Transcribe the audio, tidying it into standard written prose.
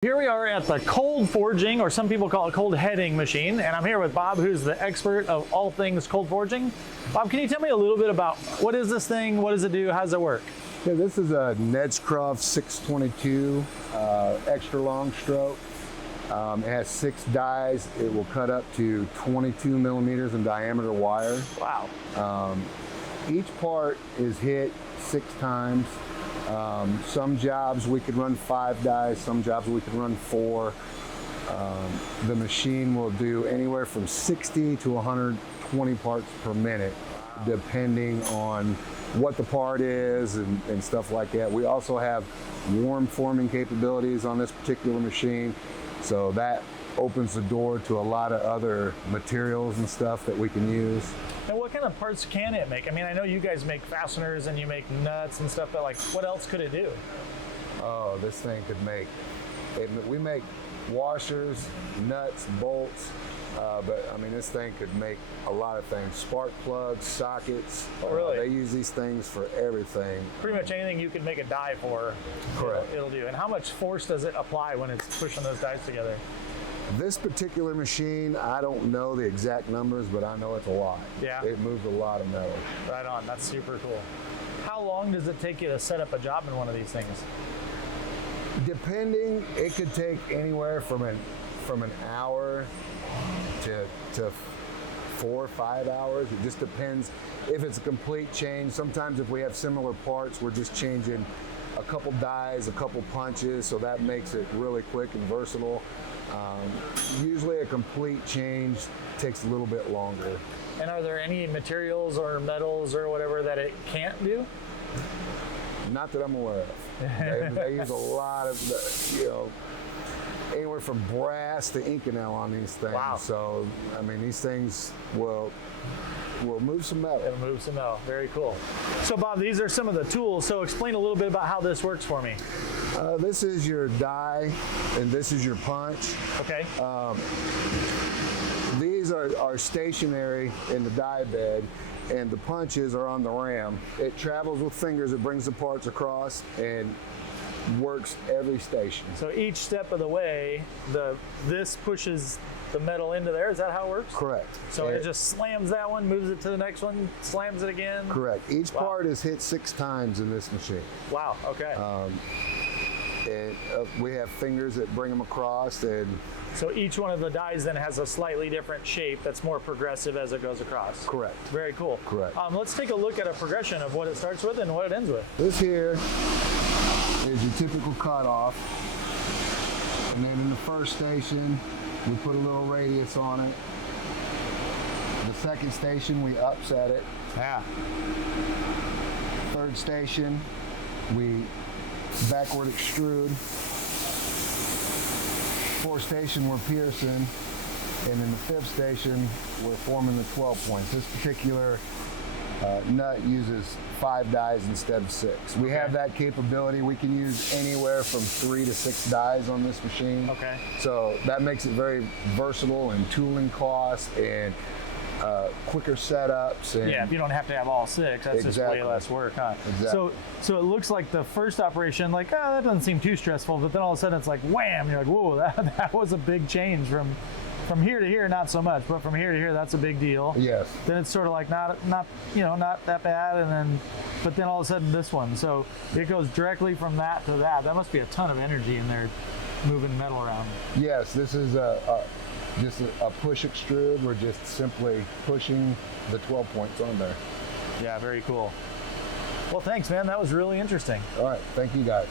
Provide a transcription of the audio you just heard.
Here we are at the cold forging, or some people call it cold heading machine, and I'm here with Bob, who's the expert of all things cold forging. Bob, can you tell me a little bit about what is this thing, what does it do, how does it work? Yeah, this is a Nedscroft 622 extra long stroke. It has 6 dies. It will cut up to 22 millimeters in diameter wire. Wow. Each part is hit 6 times. Some jobs we could run 5 dies, some jobs we could run 4. The machine will do anywhere from 60 to 120 parts per minute, depending on what the part is and stuff like that. We also have warm forming capabilities on this particular machine, so that opens the door to a lot of other materials and stuff that we can use. And what kind of parts can it make? I mean, I know you guys make fasteners and you make nuts and stuff, but like, what else could it do? Oh, this thing could make, we make washers, nuts, bolts, but I mean, this thing could make a lot of things. Spark plugs, sockets. Oh, really? They use these things for everything. Pretty much anything you could make a die for, Correct. It'll do. And how much force does it apply when it's pushing those dies together? This particular machine, I don't know the exact numbers, but I know it's a lot. Yeah. It moves a lot of metal. Right on, that's super cool. How long does it take you to set up a job in one of these things? Depending, it could take anywhere from an hour to 4 or 5 hours. It just depends if it's a complete change. Sometimes if we have similar parts, we're just changing a couple dies, a couple punches, so that makes it really quick and versatile. Usually a complete change takes a little bit longer. And are there any materials or metals or whatever that it can't do? Not that I'm aware of. They use a lot of, anywhere from brass to Inconel on these things. Wow. So, I mean, these things will move some metal. It'll move some metal. Very cool. So, Bob, these are some of the tools. So explain a little bit about how this works for me. This is your die, and this is your punch. Okay. These are stationary in the die bed, and the punches are on the ram. It travels with fingers, it brings the parts across, and works every station. So each step of the way, this pushes the metal into there. Is that how it works? Correct. So it just slams that one, moves it to the next one, slams it again? Correct. Each part is hit 6 times in this machine. Wow, okay. We have fingers that bring them across, and so each one of the dies then has a slightly different shape that's more progressive as it goes across. correct. Very cool. Correct. Let's take a look at a progression of what it starts with and what it ends with. This here is your typical cutoff, and then in the first station we put a little radius on it. The second station we upset it. Yeah. Third station we backward extrude. Fourth station we're piercing, and in the fifth station we're forming the 12 points. This particular nut uses 5 dies instead of 6. We have that capability. We can use anywhere from 3 to 6 dies on this machine. Okay. So that makes it very versatile in tooling costs and quicker setups. And Yeah, if you don't have to have all 6, that's just way Exactly. less work, huh? Exactly. So it looks like the first operation, like, that doesn't seem too stressful, but then all of a sudden it's like, wham, you're like, whoa, that was a big change from here to here, not so much, but from here to here, that's a big deal. Yes. Then it's sort of like not that bad, but then all of a sudden this one. So it goes directly from that to that. That must be a ton of energy in there moving metal around. Yes, this is just a push extrude. We're just simply pushing the 12 points on there. Yeah, very cool. Well, thanks, man. That was really interesting. All right, thank you guys.